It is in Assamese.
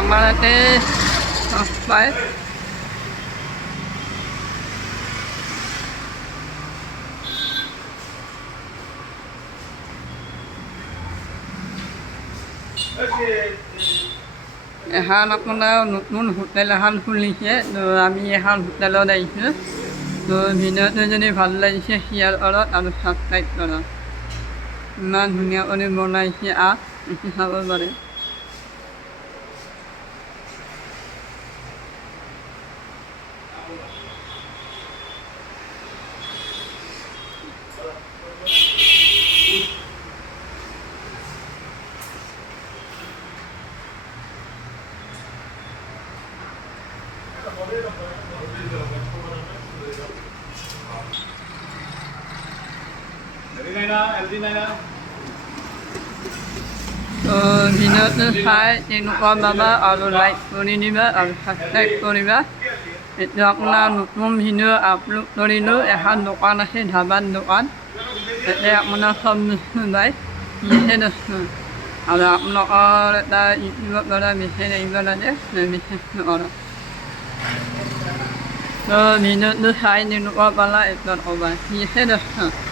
আমাৰ ইয়াতে পায় এখন আপোনাৰ নতুন হোটেল এখন খুলিছে তো আমি এখন হোটেলত আহিছোঁ তো ভিডিঅ'টো যদি ভাল লাগিছে শ্বেয়াৰ কৰক আৰু ছাবস্ক্ৰাইব কৰক ইমান ধুনীয়া কৰি বনাইছে দেখি চাব পাৰে তো ভিডিঅ'টো চাই তেনেকুৱা পাবা আৰু লাইক কৰি দিবা আৰু ছাবস্ক্ৰাইব কৰিবা এইটো আপোনাৰ নতুন ভিডিঅ' আপলোড কৰিলোঁ এখন দোকান আছে ধাবাৰ দোকান তাতে আপোনাৰ চব বস্তু পায় আৰু আপোনালোকৰ এটা ইউটিউবৰ পৰা মেছেজ আহিব লাগে মেছেজটো কৰক তো ভিডিঅ'টো চাই তেনেকুৱা পালা এইটো ক'বা ঠিক আছে